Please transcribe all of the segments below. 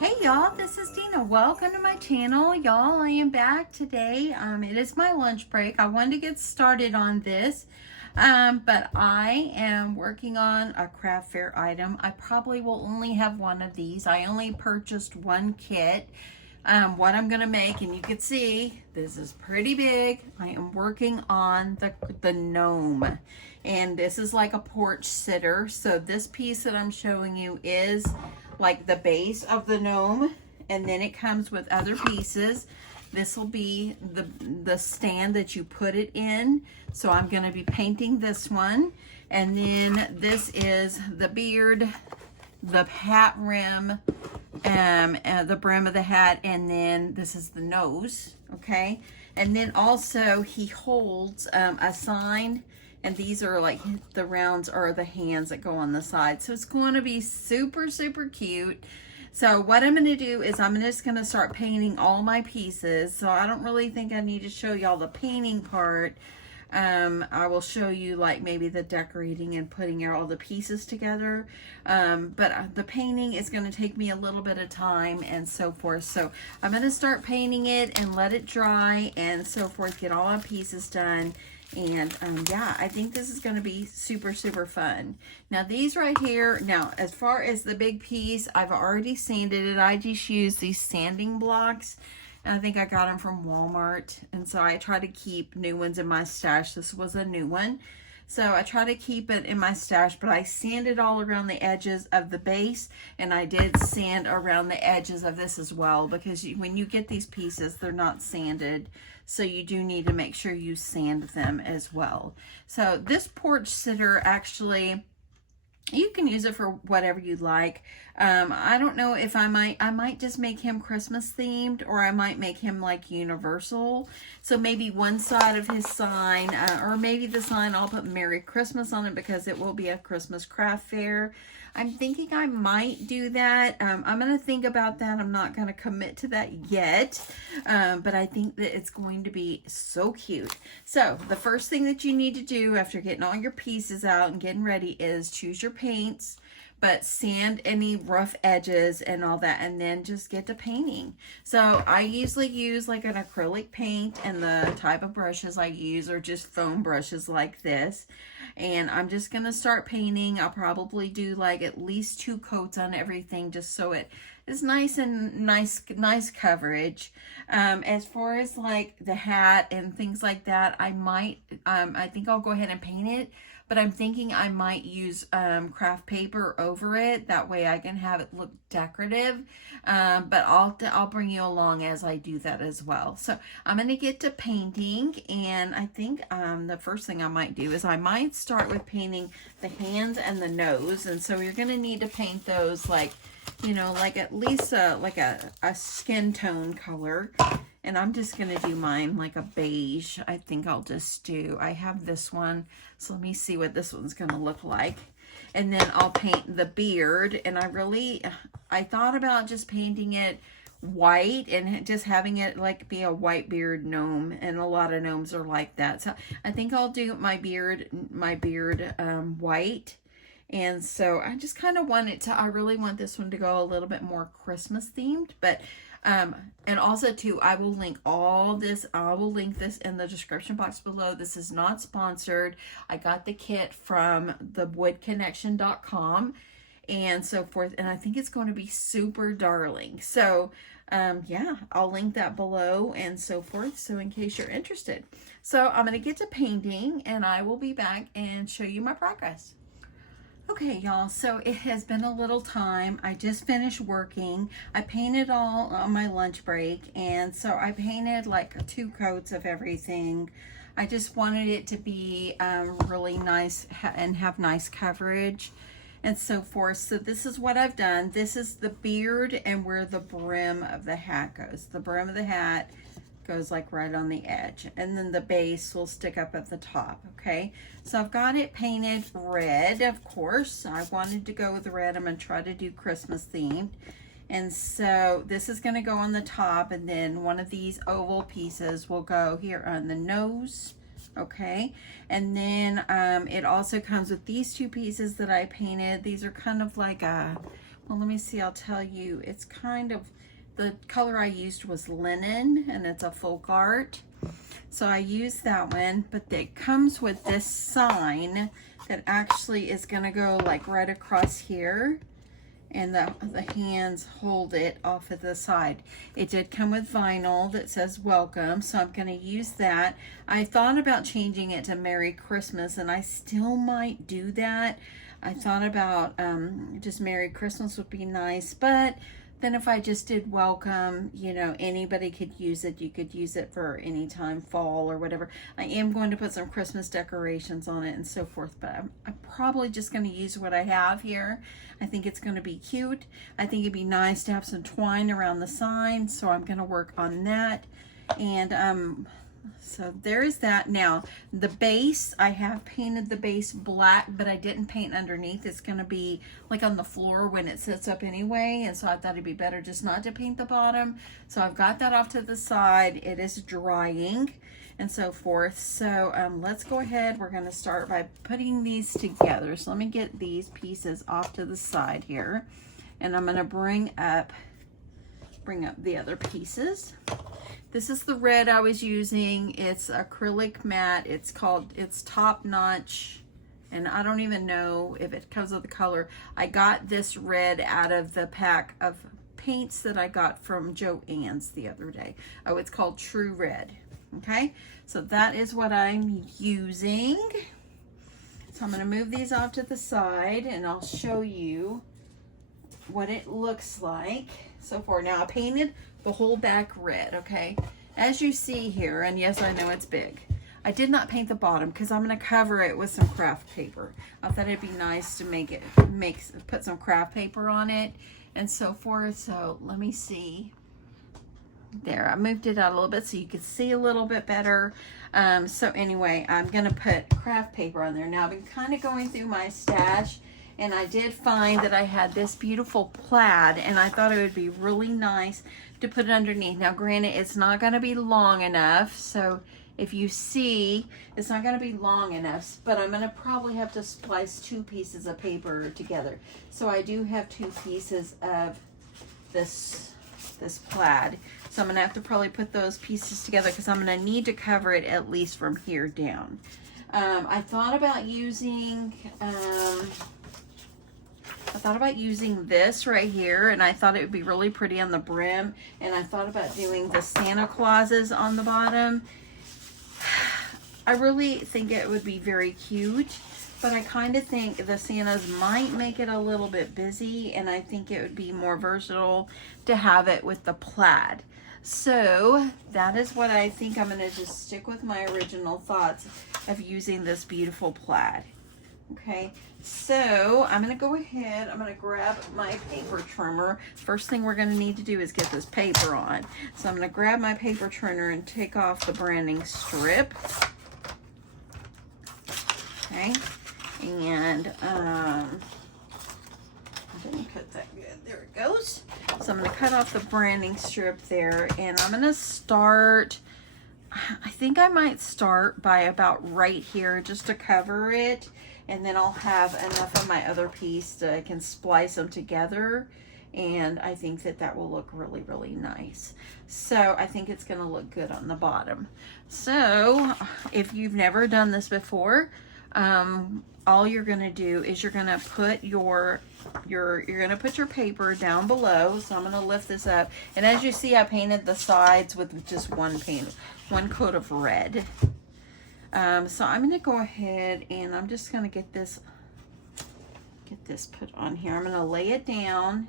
Hey y'all, this is Deanna. Welcome to my channel. Y'all, I am back today. It is my lunch break. I wanted to get started on this, but I am working on a craft fair item. I probably will only have one of these. I only purchased one kit. What I'm gonna make, and you can see this is pretty big. I am working on the gnome, and this is like a porch sitter. So this piece that I'm showing you is like the base of the gnome, and then it comes with other pieces. This will be the stand that you put it in. So I'm going to be painting this one, and then this is the beard, the hat rim, the brim of the hat, and then this is the nose. Okay, and then also he holds a sign. And these are like the rounds are the hands that go on the side. So it's going to be super, super cute. So what I'm going to do is I'm just going to start painting all my pieces. So I don't really think I need to show y'all the painting part. I will show you like maybe the decorating and putting all the pieces together. But the painting is going to take me a little bit of time and so forth. So I'm going to start painting it and let it dry and so forth, get all my pieces done. And yeah, I think this is going to be super, super fun. Now these right here, now as far as the big piece, I've already sanded it. I just use these sanding blocks. And I think I got them from Walmart. And so I try to keep new ones in my stash. This was a new one. So I try to keep it in my stash, but I sanded all around the edges of the base, and I did sand around the edges of this as well, because when you get these pieces, they're not sanded. So you do need to make sure you sand them as well. So this porch sitter, actually, you can use it for whatever you like. I don't know if I might just make him Christmas themed, or I might make him like universal. So maybe one side of his sign, or maybe the sign, I'll put Merry Christmas on it because it will be a Christmas craft fair. I'm thinking I might do that. I'm going to think about that. I'm not going to commit to that yet, but I think that it's going to be so cute. So the first thing that you need to do after getting all your pieces out and getting ready is choose your paints, but sand any rough edges and all that, and then just get to painting. So I usually use like an acrylic paint, and the type of brushes I use are just foam brushes like this. And I'm just gonna start painting. I'll probably do like at least 2 coats on everything, just so it is nice and nice coverage. As far as like the hat and things like that, I might, I think I'll go ahead and paint it, but I'm thinking I might use craft paper over it. That way I can have it look decorative. But I'll bring you along as I do that as well. So I'm going to get to painting, and I think the first thing I might do is I might start with painting the hands and the nose. And so you're going to need to paint those like, you know, like at least like a skin tone color. And I'm just going to do mine like a beige. I think I'll just do, I have this one. So let me see what this one's going to look like. And then I'll paint the beard. And I thought about just painting it white and just having it like be a white beard gnome. And a lot of gnomes are like that. So I think I'll do my beard white. And so I just kind of want it to, I really want this one to go a little bit more Christmas themed, but and also too, I will link all this. I will link this in the description box below. This is not sponsored. I got the kit from thewoodconnection.com and so forth. And I think it's going to be super darling. So, yeah, I'll link that below and so forth. So in case you're interested. So I'm going to get to painting, and I will be back and show you my progress. Okay, y'all, so it has been a little time. I just finished working. I painted all on my lunch break, and so I painted like 2 coats of everything. I just wanted it to be really nice and have nice coverage and so forth. So this is what I've done. This is the beard and where the brim of the hat goes. The brim of the hat goes like right on the edge, and then the base will stick up at the top. Okay, so I've got it painted red. Of course, I wanted to go with the red. I'm going to try to do Christmas themed, and so this is going to go on the top, and then one of these oval pieces will go here on the nose. Okay, and then it also comes with these 2 pieces that I painted. These are kind of like a well, let me see, I'll tell you, it's kind of, the color I used was linen, and it's a folk art. So I used that one, but it comes with this sign that actually is gonna go like right across here, and the hands hold it off of the side. It did come with vinyl that says welcome, so I'm gonna use that. I thought about changing it to Merry Christmas, and I still might do that. I thought about just Merry Christmas would be nice, but then if I just did welcome, you know, anybody could use it. You could use it for any time, fall or whatever. I am going to put some Christmas decorations on it and so forth, but I'm probably just going to use what I have here. I think it's going to be cute. I think it'd be nice to have some twine around the sign, so I'm going to work on that. And so there's that. Now the base, I have painted the base black, but I didn't paint underneath. It's going to be like on the floor when it sits up anyway, and so I thought it'd be better just not to paint the bottom. So I've got that off to the side. It is drying and so forth. So let's go ahead. We're going to start by putting these together. So let me get these pieces off to the side here, and I'm going to bring up the other pieces. This is the red I was using. It's acrylic matte. It's Top Notch, and I don't even know if it comes with the color. I got this red out of the pack of paints that I got from Joann's the other day. Oh, it's called True Red. Okay, so that is what I'm using. So I'm going to move these off to the side, and I'll show you what it looks like so far. Now I painted the whole back red, okay? As you see here, and yes, I know it's big. I did not paint the bottom because I'm going to cover it with some craft paper. I thought it'd be nice to put some craft paper on it and so forth. So let me see. There, I moved it out a little bit so you could see a little bit better. So anyway, I'm going to put craft paper on there. Now I've been kind of going through my stash, and I did find that I had this beautiful plaid, and I thought it would be really nice to put it underneath. Now granted, it's not going to be long enough, so if you see, it's not going to be long enough, but I'm going to probably have to splice 2 pieces of paper together. So I do have 2 pieces of this plaid, so I'm going to have to probably put those pieces together because I'm going to need to cover it at least from here down. I thought about using this right here, and I thought it would be really pretty on the brim, and I thought about doing the Santa Clauses on the bottom. I really think it would be very cute, but I kind of think the Santas might make it a little bit busy, and I think it would be more versatile to have it with the plaid. So that is what I think. I'm going to just stick with my original thoughts of using this beautiful plaid. Okay, so I'm going to go ahead, I'm going to grab my paper trimmer. First thing we're going to need to do is get this paper on. So I'm going to grab my paper trimmer and take off the branding strip. Okay, and I didn't cut that good. There it goes. So I'm going to cut off the branding strip there, and I'm going to start, I think I might start by about right here just to cover it. And then I'll have enough of my other piece that I can splice them together. And I think that that will look really, really nice. So I think it's going to look good on the bottom. So if you've never done this before, all you're going to do is you're going to put you're going to put your paper down below. So I'm going to lift this up. And as you see, I painted the sides with just one coat of red. So I'm going to go ahead and I'm just going to get this put on here. I'm going to lay it down.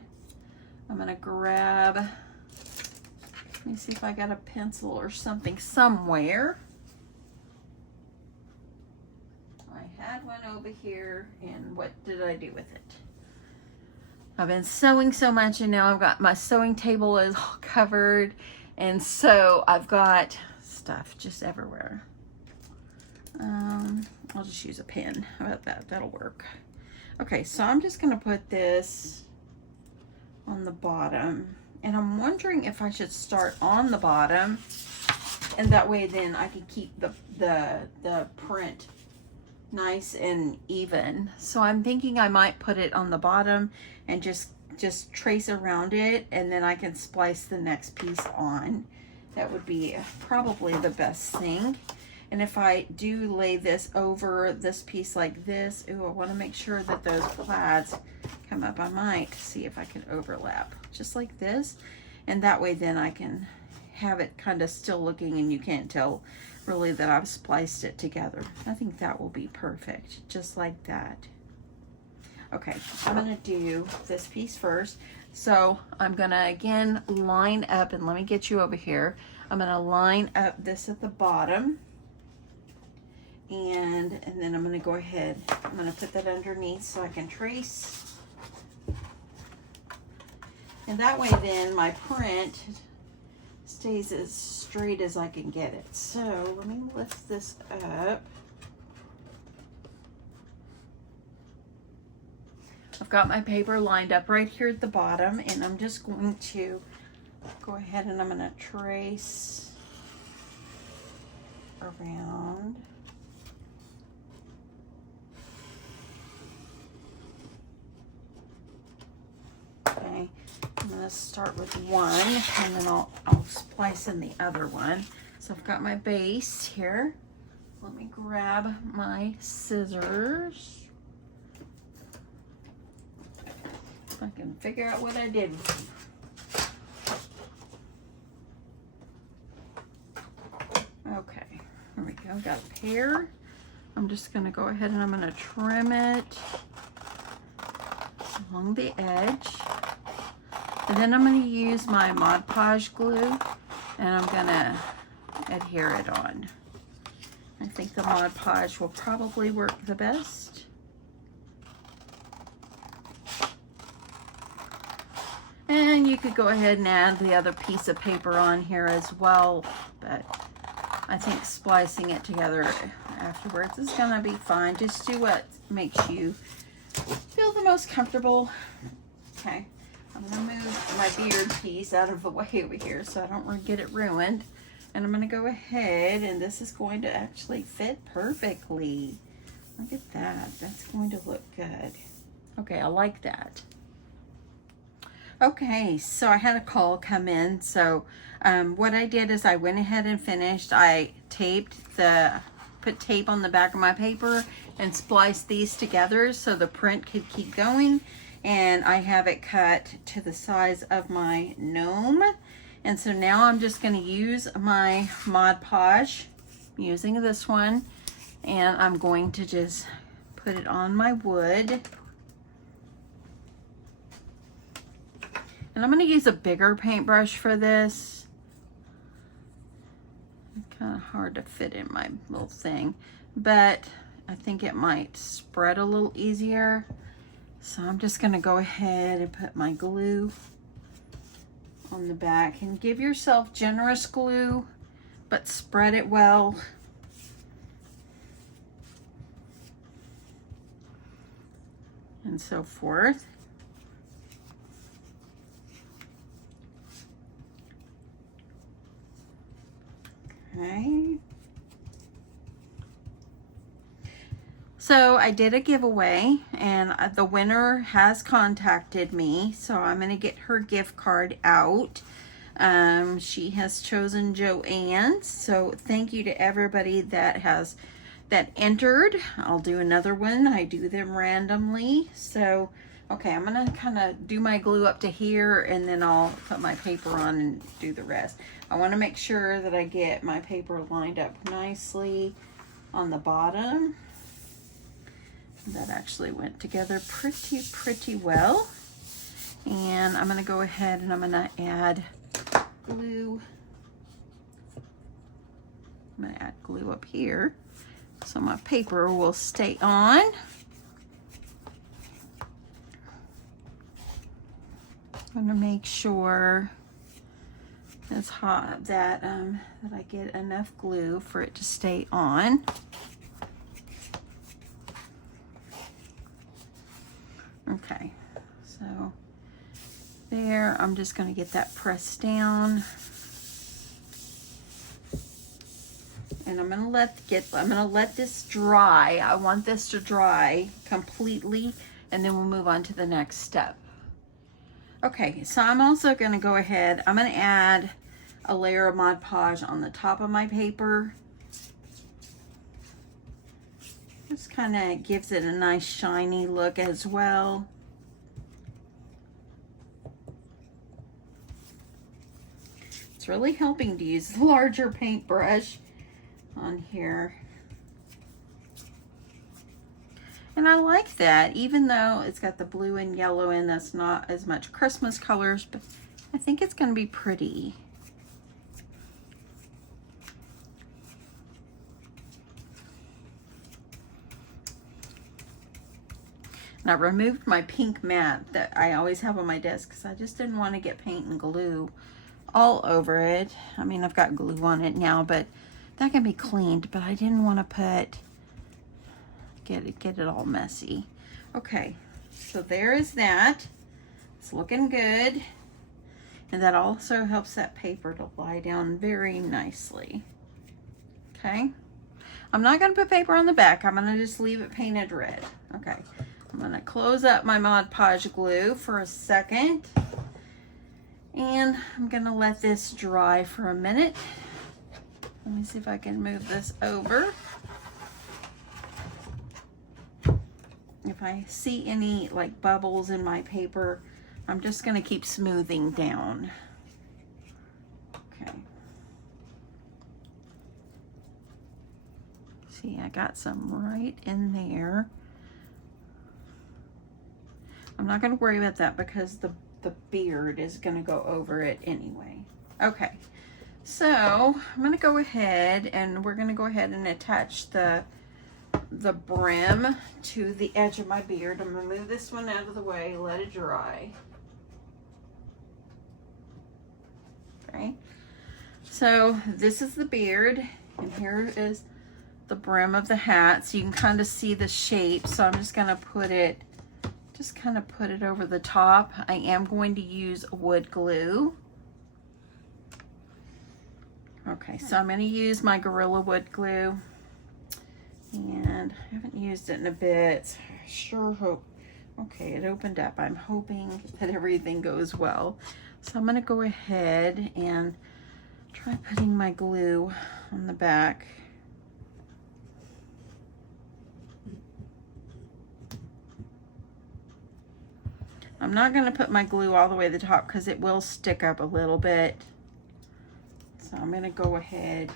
I'm going to grab, let me see if I got a pencil or something somewhere. I had one over here, and what did I do with it? I've been sewing so much, and now I've got my sewing table is all covered, and so I've got stuff just everywhere. I'll just use a pen. How about that? That'll work. Okay, so I'm just going to put this on the bottom, and I'm wondering if I should start on the bottom, and that way then I can keep the print nice and even. So I'm thinking I might put it on the bottom and just just trace around it, and then I can splice the next piece on. That would be probably the best thing. And if I do lay this over this piece like this, ooh, I want to make sure that those plaids come up. I might see if I can overlap just like this, and that way then I can have it kind of still looking and you can't tell really that I've spliced it together. I think that will be perfect, just like that. Okay, I'm gonna do this piece first. So I'm gonna again line up, and let me get you over here. I'm gonna line up this at the bottom, and then I'm gonna go ahead, I'm gonna put that underneath so I can trace. And that way then my print stays as straight as I can get it. So let me lift this up. I've got my paper lined up right here at the bottom, and I'm just going to go ahead and I'm going to trace around. Okay, I'm going to start with one, and then I'll splice in the other one. So I've got my base here. Let me grab my scissors. I can figure out what I did. Okay, here we go. Got a pair. I'm just going to go ahead and I'm going to trim it along the edge. And then I'm going to use my Mod Podge glue, and I'm going to adhere it on. I think the Mod Podge will probably work the best. And you could go ahead and add the other piece of paper on here as well, but I think splicing it together afterwards is gonna be fine. Just do what makes you feel the most comfortable. Okay, I'm gonna move my beard piece out of the way over here so I don't get it ruined. And I'm gonna go ahead, and this is going to actually fit perfectly. Look at that, that's going to look good. Okay, I like that. Okay, so I had a call come in. So what I did is I went ahead and finished. I put tape on the back of my paper and spliced these together so the print could keep going. And I have it cut to the size of my gnome. And so now I'm just going to use my Mod Podge, I'm using this one, and I'm going to just put it on my wood. And I'm going to use a bigger paintbrush for this. It's kind of hard to fit in my little thing, but I think it might spread a little easier. So I'm just going to go ahead and put my glue on the back, and give yourself generous glue, but spread it well. And so forth. Okay. So I did a giveaway, and the winner has contacted me, so I'm going to get her gift card out. She has chosen Joanne, so thank you to everybody that entered. I'll do another one. I do them randomly. So okay, I'm going to kind of do my glue up to here, and then I'll put my paper on and do the rest. I want to make sure that I get my paper lined up nicely on the bottom. That actually went together pretty well. And I'm going to go ahead and I'm going to add glue. I'm going to add glue up here so my paper will stay on. I'm going to make sure it's hot that I get enough glue for it to stay on. Okay, so there, I'm just going to get that pressed down, and I'm going to let this dry. I want this to dry completely, and then we'll move on to the next step. Okay, so I'm also going to go ahead, I'm going to add a layer of Mod Podge on the top of my paper. Just kind of gives it a nice shiny look as well. It's really helping to use a larger paintbrush on here. And I like that, even though it's got the blue and yellow in, that's not as much Christmas colors, but I think it's going to be pretty. And I removed my pink mat that I always have on my desk because I just didn't want to get paint and glue all over it. I mean, I've got glue on it now, but that can be cleaned, but I didn't want to get it all messy. Okay, so there is that. It's looking good. And that also helps that paper to lie down very nicely. Okay, I'm not going to put paper on the back. I'm going to just leave it painted red. Okay, I'm going to close up my Mod Podge glue for a second. And I'm going to let this dry for a minute. Let me see if I can move this over. If I see any like bubbles in my paper, I'm just going to keep smoothing down. Okay. See, I got some right in there. I'm not going to worry about that because the beard is going to go over it anyway. Okay, so I'm going to go ahead and we're going to go ahead and attach the brim to the edge of my beard. I'm going to move this one out of the way, let it dry. Okay, so this is the beard and here is the brim of the hat, so you can kind of see the shape. So I'm just going to put it over the top. I am going to use wood glue. Okay, so I'm going to use my Gorilla Wood glue. And I haven't used it in a bit. So I sure hope, okay, it opened up. I'm hoping that everything goes well. So I'm going to go ahead and try putting my glue on the back. I'm not going to put my glue all the way to the top because it will stick up a little bit. So I'm going to go ahead.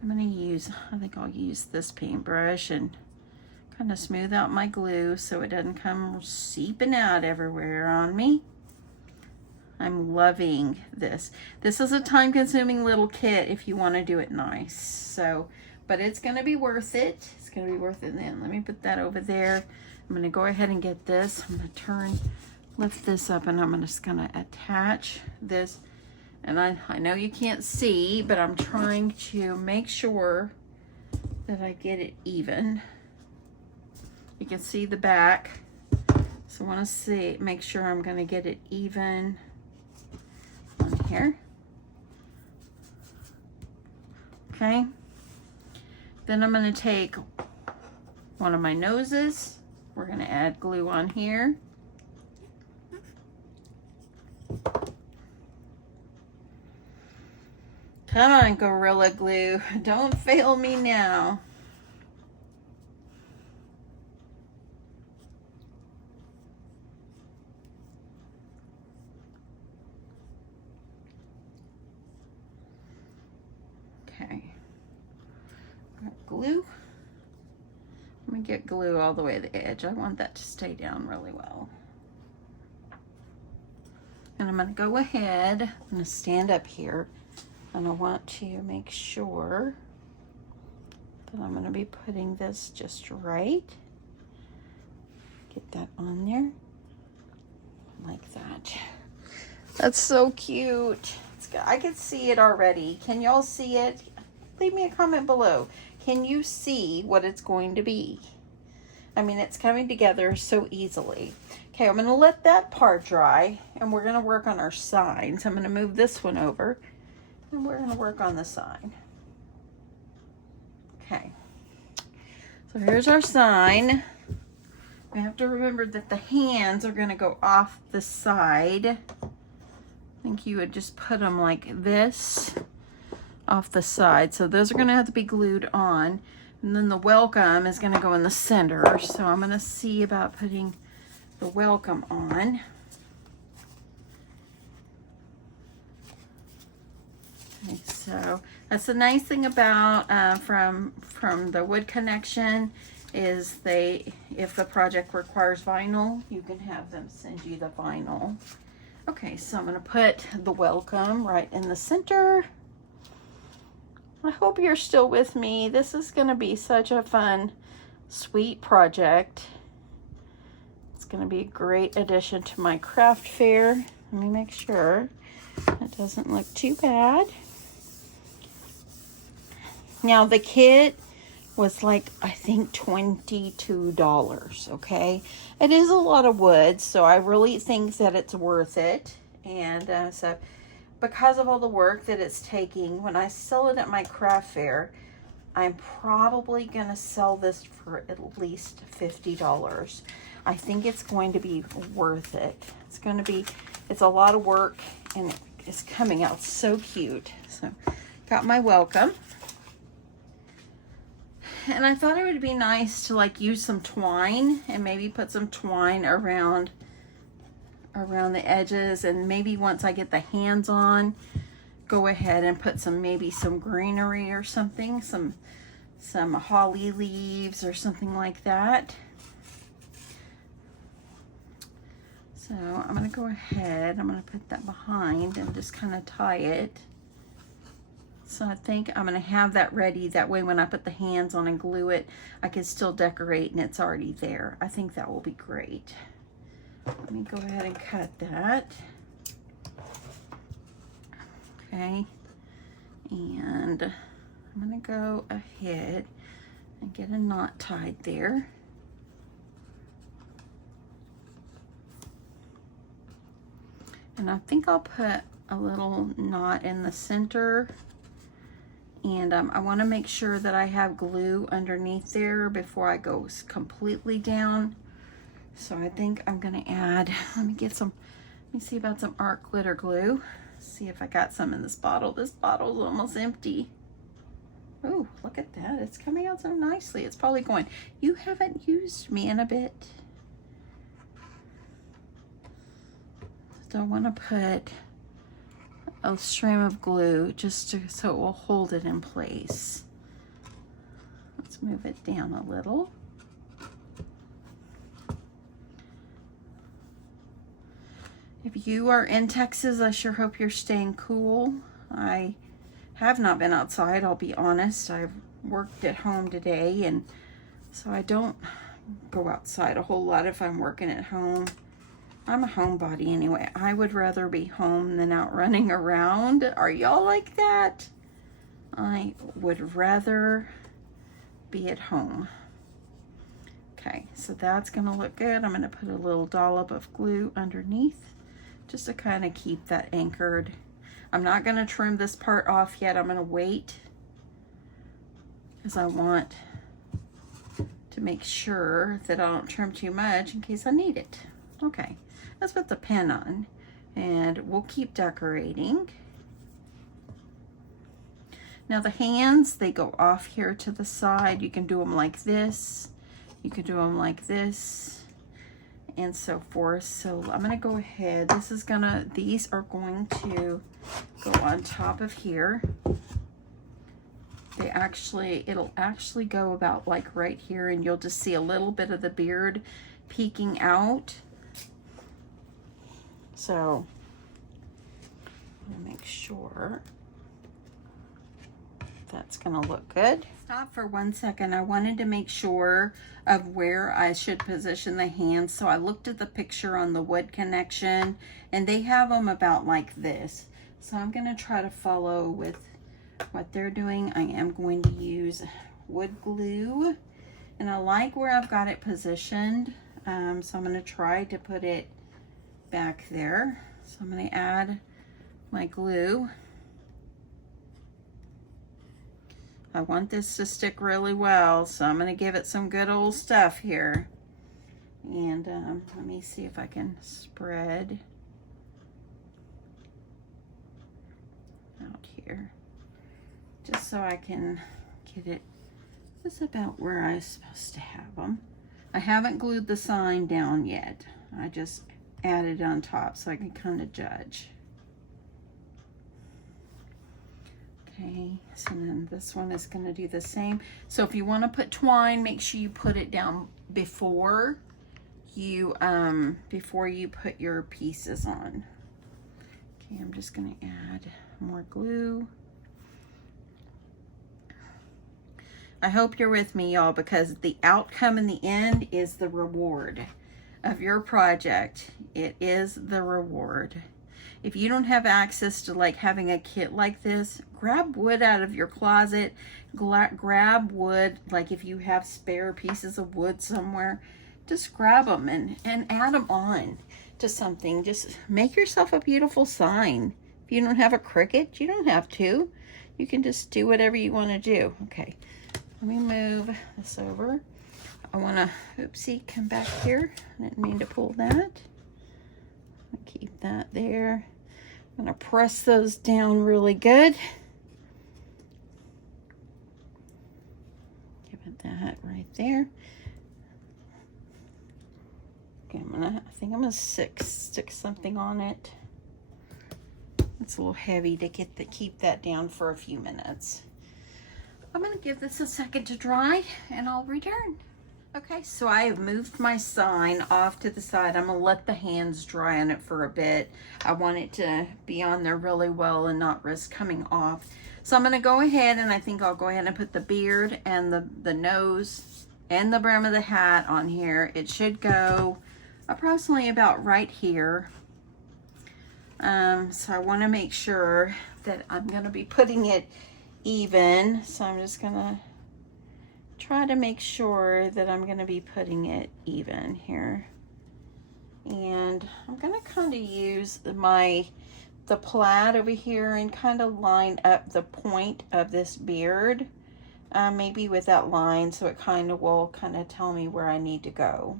I'm going to use, I think I'll use this paintbrush and kind of smooth out my glue so it doesn't come seeping out everywhere on me. I'm loving this. This is a time-consuming little kit if you want to do it nice. So, but it's going to be worth it. It's going to be worth it. Then let me put that over there. I'm going to go ahead and get this. I'm going to lift this up and I'm just going to attach this. And I know you can't see, but I'm trying to make sure that I get it even. You can see the back. So I want to make sure I'm going to get it even on here. Okay. Then I'm going to take one of my noses. We're going to add glue on here. Come on, Gorilla Glue. Don't fail me now. Okay. Got glue. I'm going to get glue all the way to the edge. I want that to stay down really well. And I'm going to go ahead. I'm going to stand up here. And I want to make sure that I'm going to be putting this just right. Get that on there. Like that. That's so cute. I can see it already. Can y'all see it? Leave me a comment below. Can you see what it's going to be? I mean, it's coming together so easily. Okay, I'm going to let that part dry. And we're going to work on our signs. I'm going to move this one over. And we're going to work on the sign. Okay. So here's our sign. we have to remember that the hands are going to go off the side. I think you would just put them like this off the side. So those are going to have to be glued on. And then the welcome is going to go in the center. So I'm going to see about putting the welcome on. Okay, so that's the nice thing about from the wood connection is if the project requires vinyl, you can have them send you the vinyl. Okay, so I'm going to put the welcome right in the center. I hope you're still with me. This is going to be such a fun, sweet project. It's going to be a great addition to my craft fair. Let me make sure it doesn't look too bad. Now the kit was like, I think $22, okay? It is a lot of wood, so I really think that it's worth it. And so because of all the work that it's taking, when I sell it at my craft fair, I'm probably gonna sell this for at least $50. I think it's going to be worth it. It's a lot of work and it's coming out so cute. So got my welcome. And I thought it would be nice to like use some twine and maybe put some twine around the edges, and maybe once I get the hands on, go ahead and put maybe some greenery or something, some holly leaves or something like that. So I'm going to go ahead, I'm going to put that behind and just kind of tie it. So I think I'm going to have that ready. That way when I put the hands on and glue it, I can still decorate and it's already there. I think that will be great. Let me go ahead and cut that. Okay. And I'm going to go ahead and get a knot tied there. And I think I'll put a little knot in the center. And I want to make sure that I have glue underneath there before I go completely down. So I think I'm going to add, let me see about some art glitter glue. See if I got some in this bottle. This bottle's almost empty. Oh, look at that. It's coming out so nicely. It's probably going, you haven't used me in a bit. So I want to put a stream of glue just so it will hold it in place. Let's move it down a little. If you are in Texas, I sure hope you're staying cool. I have not been outside, I'll be honest. I've worked at home today, and so I don't go outside a whole lot if I'm working at home. I'm a homebody anyway. I would rather be home than out running around. Are y'all like that? I would rather be at home. Okay, so that's gonna look good. I'm gonna put a little dollop of glue underneath just to kind of keep that anchored. I'm not gonna trim this part off yet. I'm gonna wait because I want to make sure that I don't trim too much in case I need it. Okay. Let's put the pen on and we'll keep decorating. Now the hands, they go off here to the side. You can do them like this. You can do them like this and so forth. So I'm going to go ahead. These are going to go on top of here. It'll actually go about like right here, and you'll just see a little bit of the beard peeking out. So I'm gonna make sure that's gonna look good. Stop for 1 second. I wanted to make sure of where I should position the hands. So I looked at the picture on the wood connection, and they have them about like this. So I'm gonna try to follow with what they're doing. I am going to use wood glue, and I like where I've got it positioned. So I'm gonna try to put it back there. So I'm going to add my glue. I want this to stick really well, so I'm going to give it some good old stuff here. And let me see if I can spread out here, just so I can get it just about where I'm supposed to have them. I haven't glued the sign down yet. I just added on top so I can kind of judge. Okay, so then this one is going to do the same. So if you want to put twine, make sure you put it down before you put your pieces on. Okay, I'm just going to add more glue. I hope you're with me, y'all, because the outcome in the end is the reward of your project. It is the reward. If you don't have access to like having a kit like this, grab wood out of your closet. Grab wood, like if you have spare pieces of wood somewhere, just grab them and add them on to something. Just make yourself a beautiful sign. If you don't have a Cricut, you don't have to. You can just do whatever you want to do. Okay, let me move this over. I want to, oopsie, come back here. I didn't mean to pull that. I'll keep that there. I'm going to press those down really good. Give it that right there. Okay, I think I'm gonna stick something on it. It's a little heavy to keep that down for a few minutes. I'm gonna give this a second to dry and I'll return. Okay, so I have moved my sign off to the side. I'm gonna let the hands dry on it for a bit. I want it to be on there really well and not risk coming off. So I'm gonna go ahead and I think I'll go ahead and put the beard and the nose and the brim of the hat on here. It should go approximately about right here. So I want to make sure that I'm going to be putting it even. So I'm just going to try to make sure that I'm going to be putting it even here. And I'm going to kind of use the plaid over here and kind of line up the point of this beard, maybe with that line, so it will kind of tell me where I need to go.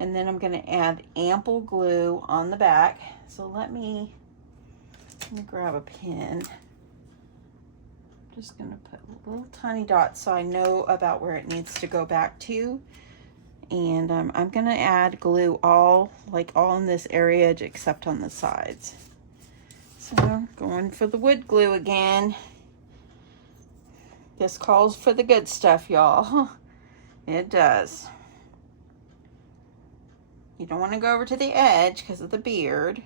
And then I'm going to add ample glue on the back. So let me grab a pin. I'm just going to put little tiny dots so I know about where it needs to go back to. And I'm going to add glue all in this area except on the sides. So going for the wood glue again. This calls for the good stuff, y'all. It does. You don't want to go over to the edge because of the beard.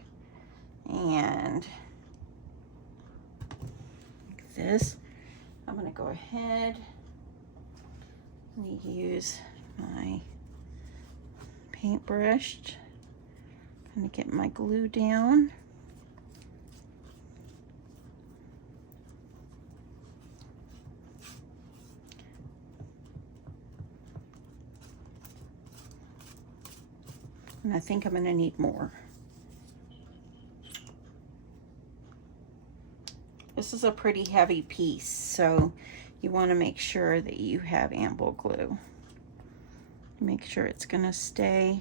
And like this, I'm going to go ahead and use my paintbrush. Kind of get my glue down. And I think I'm going to need more. This is a pretty heavy piece, so you want to make sure that you have ample glue. Make sure it's going to stay.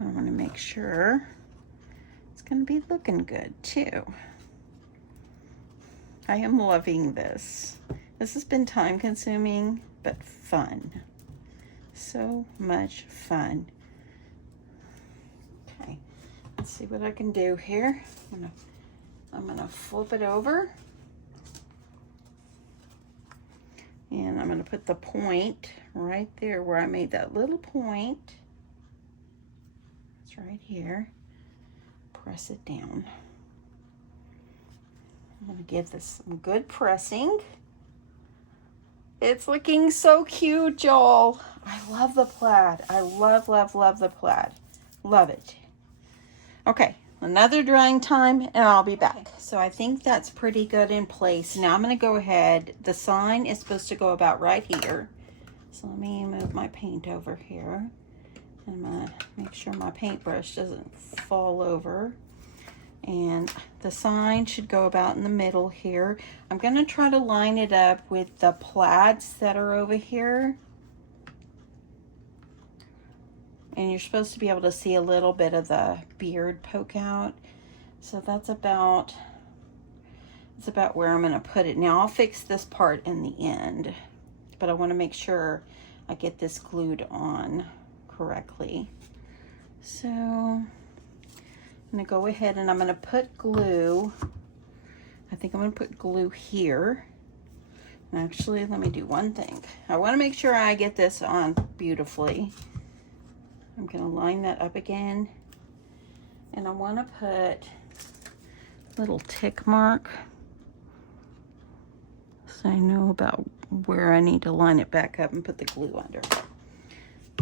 I want to make sure it's going to be looking good too. I am loving this. This has been time consuming, but fun. So much fun. Okay, let's see what I can do here. I'm gonna flip it over. And I'm gonna put the point right there where I made that little point. It's right here. Press it down. I'm gonna give this some good pressing. It's looking so cute, y'all. I love the plaid. I love, love, love the plaid. Love it. Okay, another drying time and I'll be back. So I think that's pretty good in place. Now I'm gonna go ahead. The sign is supposed to go about right here. So let me move my paint over here. And I'm gonna make sure my paintbrush doesn't fall over. And the sign should go about in the middle here. I'm gonna try to line it up with the plaids that are over here. and you're supposed to be able to see a little bit of the beard poke out. So that's about where I'm going to put it. Now I'll fix this part in the end, but I want to make sure I get this glued on correctly. So I'm going to go ahead and I'm going to put glue. I think I'm going to put glue here. And actually, let me do one thing. I want to make sure I get this on beautifully. I'm going to line that up again. And I want to put a little tick mark so I know about where I need to line it back up and put the glue under.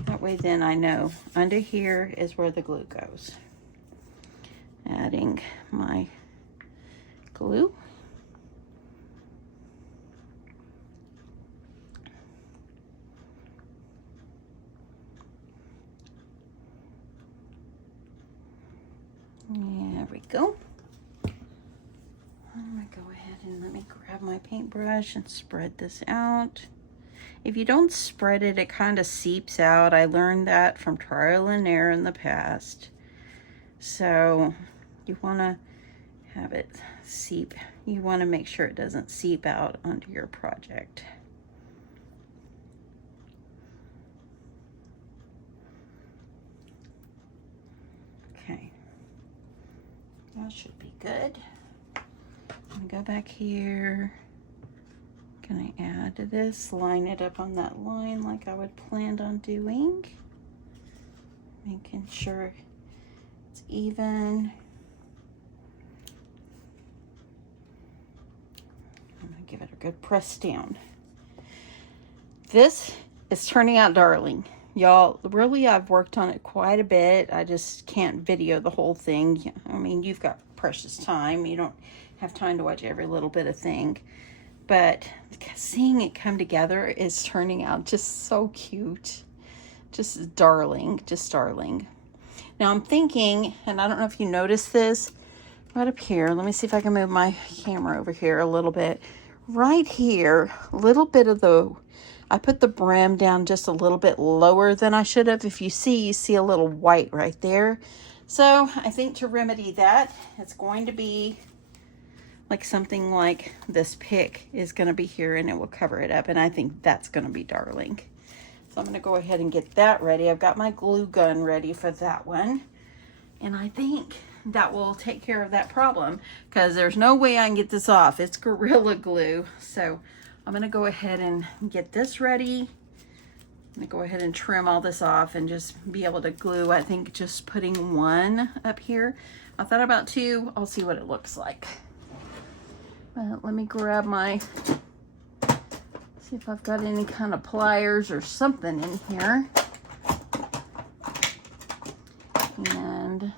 That way then I know under here is where the glue goes. Adding my glue. There we go. I'm gonna go ahead and let me grab my paintbrush and spread this out. If you don't spread it, it kind of seeps out. I learned that from trial and error in the past. So you want to have it seep. You want to make sure it doesn't seep out onto your project. Okay. That should be good. I'm gonna go back here. Can I add to this? Line it up on that line like I would plan on doing. Making sure it's even. I'm gonna give it a good press down. This is turning out darling. Y'all, really, I've worked on it quite a bit. I just can't video the whole thing. I mean, you've got precious time. You don't have time to watch every little bit of thing. But seeing it come together is turning out just so cute. Just darling, just darling. Now I'm thinking, and I don't know if you noticed this, right up here. Let me see if I can move my camera over here a little bit. Right here, a little bit of I put the brim down just a little bit lower than I should have. If you see a little white right there. So I think to remedy that, it's going to be like something like this pick is going to be here and it will cover it up. And I think that's going to be darling. So I'm going to go ahead and get that ready. I've got my glue gun ready for that one. And I think that will take care of that problem because there's no way I can get this off. It's Gorilla Glue. So I'm going to go ahead and get this ready. I'm going to go ahead and trim all this off and just be able to glue. I think just putting one up here. I thought about two. I'll see what it looks like. Let me grab see if I've got any kind of pliers or something in here. And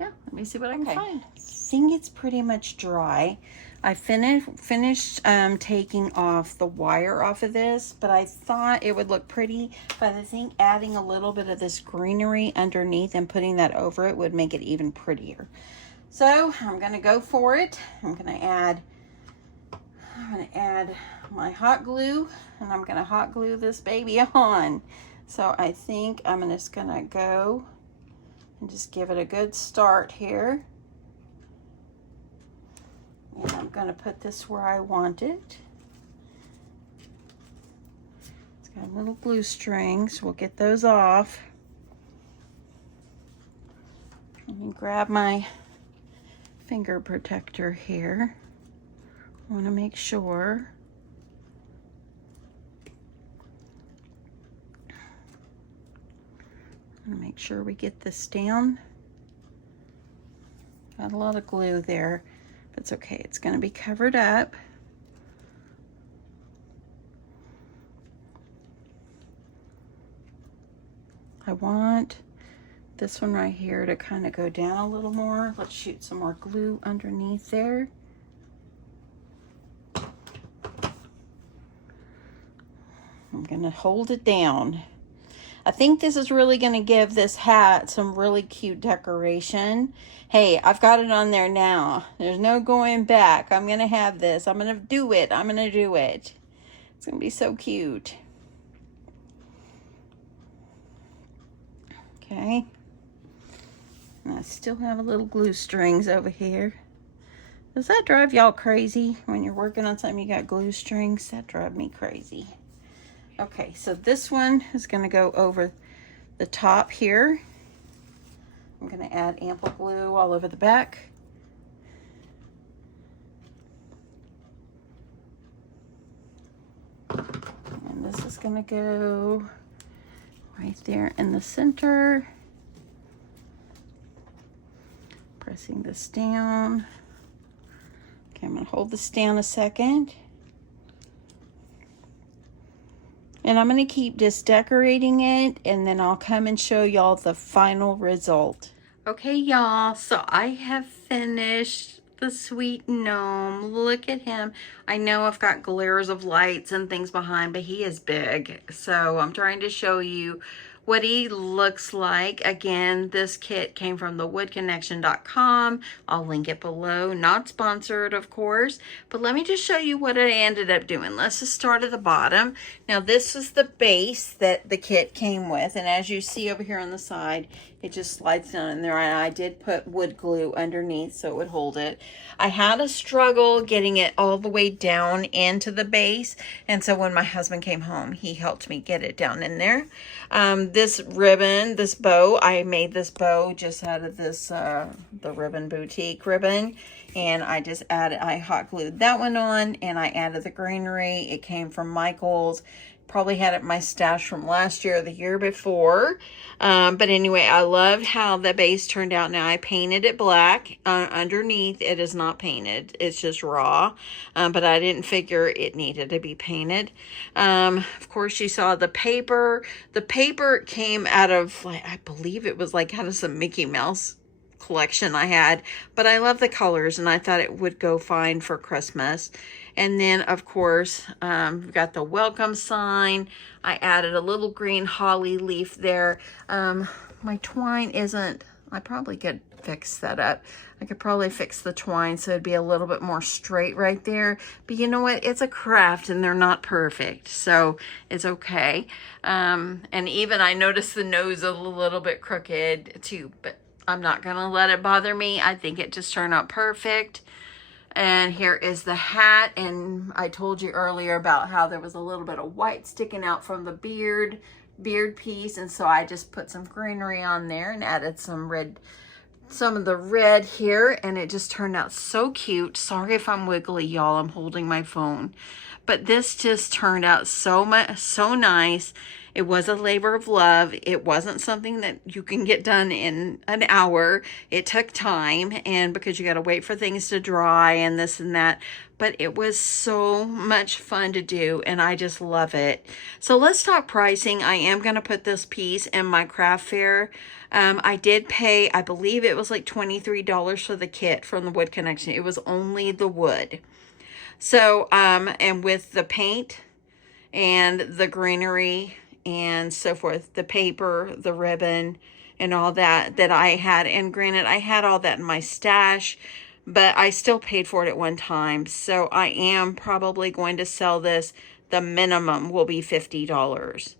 yeah, let me see what I can find. I think it's pretty much dry. I finished taking off the wire off of this, but I thought it would look pretty. But I think adding a little bit of this greenery underneath and putting that over it would make it even prettier. So I'm going to go for it. I'm going to add my hot glue, and I'm going to hot glue this baby on. So I think I'm just going to go and just give it a good start here. And I'm going to put this where I want it. It's got little glue strings. We'll get those off. Let me grab my finger protector here. I want to make sure. I'm going to make sure we get this down. Got a lot of glue there, but it's okay. It's going to be covered up. I want this one right here to kind of go down a little more. Let's shoot some more glue underneath there. I'm going to hold it down. I think this is really going to give this hat some really cute decoration. Hey, I've got it on there now. There's no going back. I'm going to have this. I'm going to do it. I'm going to do it. It's going to be so cute. Okay. And I still have a little glue strings over here. Does that drive y'all crazy when you're working on something you got glue strings? That drives me crazy. Okay, so this one is going to go over the top here. I'm going to add ample glue all over the back. And this is going to go right there in the center. Pressing this down. Okay, I'm going to hold this down a second. And I'm going to keep just decorating it, and then I'll come and show y'all the final result. Okay, y'all, so I have finished the sweet gnome. Look at him. I know I've got glares of lights and things behind, but he is big. So I'm trying to show you what he looks like. Again, this kit came from thewoodconnection.com. I'll link it below. Not sponsored, of course, but let me just show you what I ended up doing. Let's just start at the bottom. Now, this is the base that the kit came with, and as you see over here on the side, it just slides down in there, and I did put wood glue underneath so it would hold it. I had a struggle getting it all the way down into the base, and so when my husband came home, he helped me get it down in there. This ribbon, this bow, I made this bow just out of this, the Ribbon Boutique ribbon, and I just added, I hot glued that one on, and I added the greenery. It came from Michael's. Probably had it in my stash from last year or the year before. But anyway, I loved how the base turned out. Now I painted it black. Underneath it is not painted. It's just raw. But I didn't figure it needed to be painted. Of course, you saw the paper. The paper came out of, like, I believe it was like out of some Mickey Mouse collection I had, but I love the colors and I thought it would go fine for Christmas. And then of course we've got the welcome sign. I added a little green holly leaf there. My twine isn't, I probably could fix that up. I could probably fix the twine so it'd be a little bit more straight right there, but you know what, it's a craft and they're not perfect, so it's okay. And even I noticed the nose a little bit crooked too, but I'm not gonna let it bother me. I think it just turned out perfect. And here is the hat, and I told you earlier about how there was a little bit of white sticking out from the beard piece, and so I just put some greenery on there and added some of the red here, and it just turned out so cute. Sorry if I'm wiggly, y'all. I'm holding my phone, but this just turned out so nice. It was a labor of love. It wasn't something that you can get done in an hour. It took time, and because you got to wait for things to dry and this and that, but it was so much fun to do, and I just love it. So let's talk pricing. I am going to put this piece in my craft fair. I did pay, I believe it was like $23 for the kit from the Wood Connection. It was only the wood. So, and with the paint and the greenery and so forth, the paper, the ribbon, and all that I had. And granted, I had all that in my stash, but I still paid for it at one time. So I am probably going to sell this. The minimum will be $50.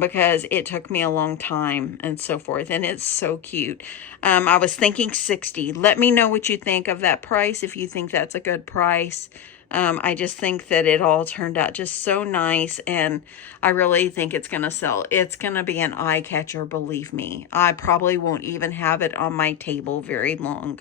Because it took me a long time and so forth, and it's so cute. I was thinking $60. Let me know what you think of that price, if you think that's a good price. I just think that it all turned out just so nice, and I really think it's going to sell. It's going to be an eye catcher, believe me. I probably won't even have it on my table very long.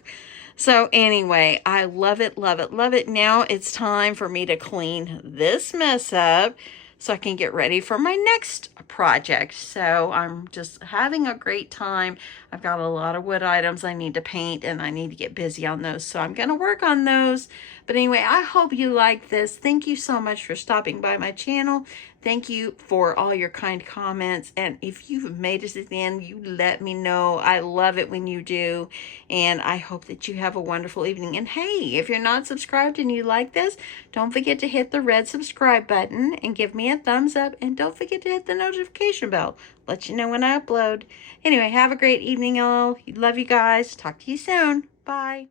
So anyway, I love it, love it, love it. Now it's time for me to clean this mess up so I can get ready for my next project. So I'm just having a great time. I've got a lot of wood items I need to paint, and I need to get busy on those. So I'm gonna work on those. But anyway, I hope you like this. Thank you so much for stopping by my channel. Thank you for all your kind comments. And if you've made it to the end, you let me know. I love it when you do. And I hope that you have a wonderful evening. And hey, if you're not subscribed and you like this, don't forget to hit the red subscribe button and give me a thumbs up. And don't forget to hit the notification bell. Let you know when I upload. Anyway, have a great evening, y'all. Love you guys. Talk to you soon. Bye.